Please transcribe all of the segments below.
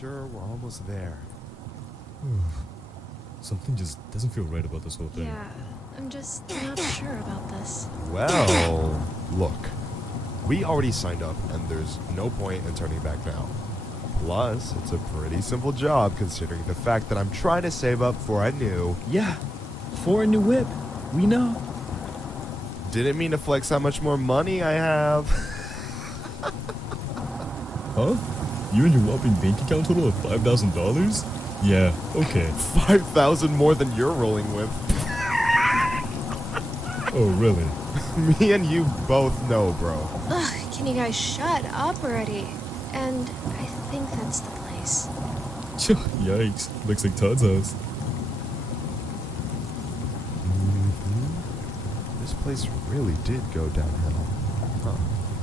sure we're almost there. Something just doesn't feel right about this whole thing. Yeah, I'm just not sure about this. Well, look. We already signed up, and there's no point in turning back now. Plus, it's a pretty simple job considering the fact that I'm trying to save up for a new... Yeah, for a new whip. We know. Didn't mean to flex how much more money I have. Huh? You and your whopping bank account total of $5,000? Yeah, okay. 5,000 more than you're rolling with. Oh, really? Me and you both know, bro. Ugh, can you guys shut up already? And I think that's the place. Yikes. Looks like Todd's house. This place really did go downhill. Huh.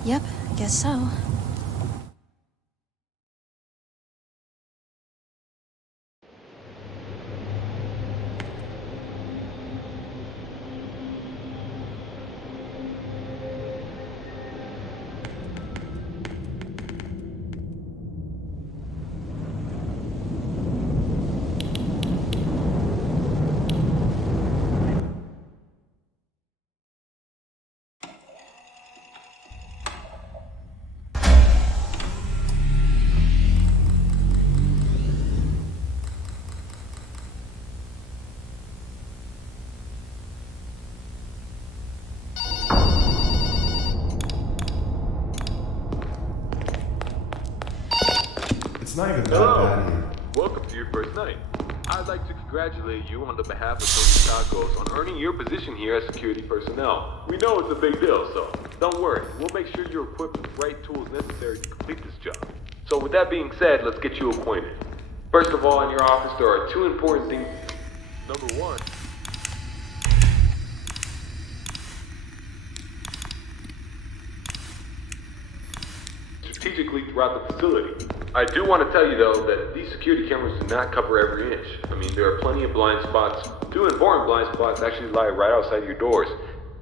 Yep, guess so. It's not even that bad here. Welcome to your first night. I'd like to congratulate you on the behalf of Tony Tacos on earning your position here as security personnel. We know it's a big deal, so don't worry. We'll make sure you're equipped with the right tools necessary to complete this job. So with that being said, let's get you acquainted. First of all, in your office, there are two important things. Number one, strategically throughout the facility. I do want to tell you though that these security cameras do not cover every inch. I mean, there are plenty of blind spots. Two important blind spots actually lie right outside your doors.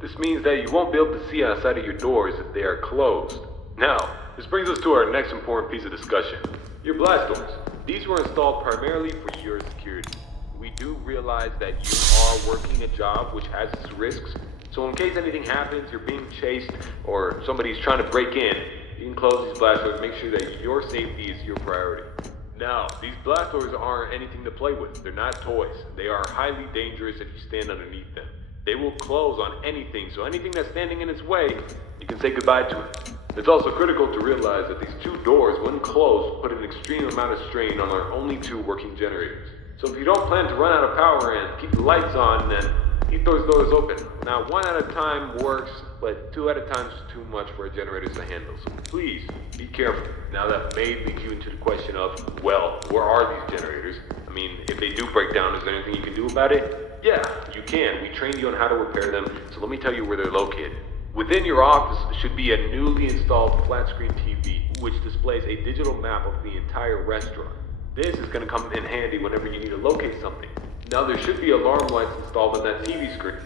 This means that you won't be able to see outside of your doors if they are closed. Now, this brings us to our next important piece of discussion. Your blast doors. These were installed primarily for your security. We do realize that you are working a job which has its risks. So in case anything happens, you're being chased, or somebody's trying to break in, you can close these blast doors, make sure that your safety is your priority. Now, these blast doors aren't anything to play with. They're not toys. They are highly dangerous if you stand underneath them. They will close on anything, so anything that's standing in its way, you can say goodbye to it. It's also critical to realize that these two doors, when closed, put an extreme amount of strain on our only two working generators. So if you don't plan to run out of power and keep the lights on, then keep those doors open. Now, one at a time works, but two at a time is too much for our generators to handle. So please, be careful. Now that may lead you into the question of, well, where are these generators? I mean, if they do break down, is there anything you can do about it? Yeah, you can. We trained you on how to repair them, so let me tell you where they're located. Within your office should be a newly installed flat-screen TV, which displays a digital map of the entire restaurant. This is going to come in handy whenever you need to locate something. Now there should be alarm lights installed on that TV screen.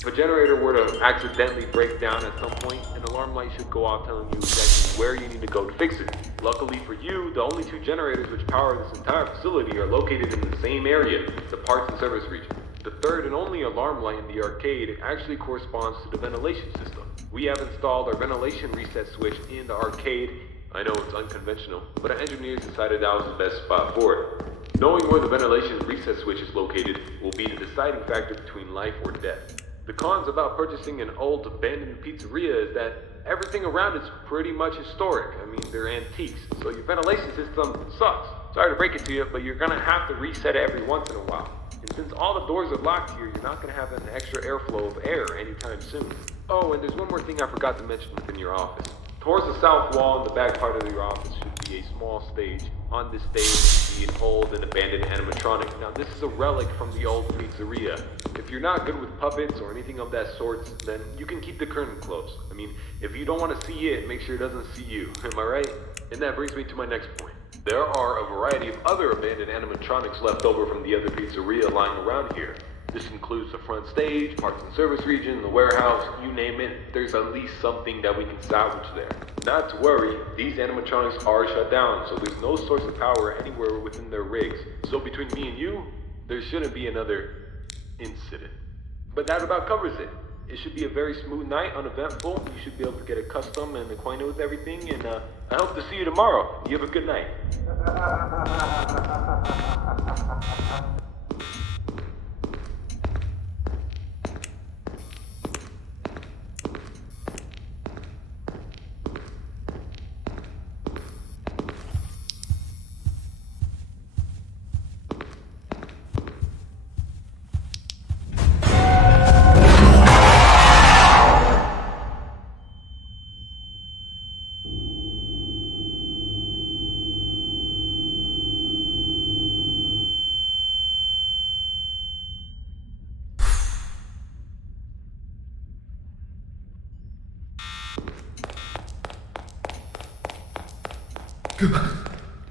If a generator were to accidentally break down at some point, an alarm light should go off telling you exactly where you need to go to fix it. Luckily for you, the only two generators which power this entire facility are located in the same area, the parts and service region. The third and only alarm light in the arcade actually corresponds to the ventilation system. We have installed our ventilation reset switch in the arcade. I know it's unconventional, but our engineers decided that was the best spot for it. Knowing where the ventilation reset switch is located will be the deciding factor between life or death. The cons about purchasing an old abandoned pizzeria is that everything around it's pretty much historic. I mean, they're antiques, so your ventilation system sucks. Sorry to break it to you, but you're gonna have to reset it every once in a while. And since all the doors are locked here, you're not gonna have an extra airflow of air anytime soon. Oh, and there's one more thing I forgot to mention within your office. Towards the south wall in the back part of your office should be a small stage. On this stage will be an old and abandoned animatronic. Now this is a relic from the old pizzeria. If you're not good with puppets or anything of that sort, then you can keep the curtain closed. I mean, if you don't want to see it, make sure it doesn't see you. Am I right? And that brings me to my next point. There are a variety of other abandoned animatronics left over from the other pizzeria lying around here. This includes the front stage, parts and service region, the warehouse, you name it, there's at least something that we can salvage there. Not to worry, these animatronics are shut down, so there's no source of power anywhere within their rigs. So between me and you, there shouldn't be another incident. But that about covers it. It should be a very smooth night, uneventful. You should be able to get accustomed and acquainted with everything, and I hope to see you tomorrow. You have a good night.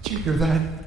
Did you hear that?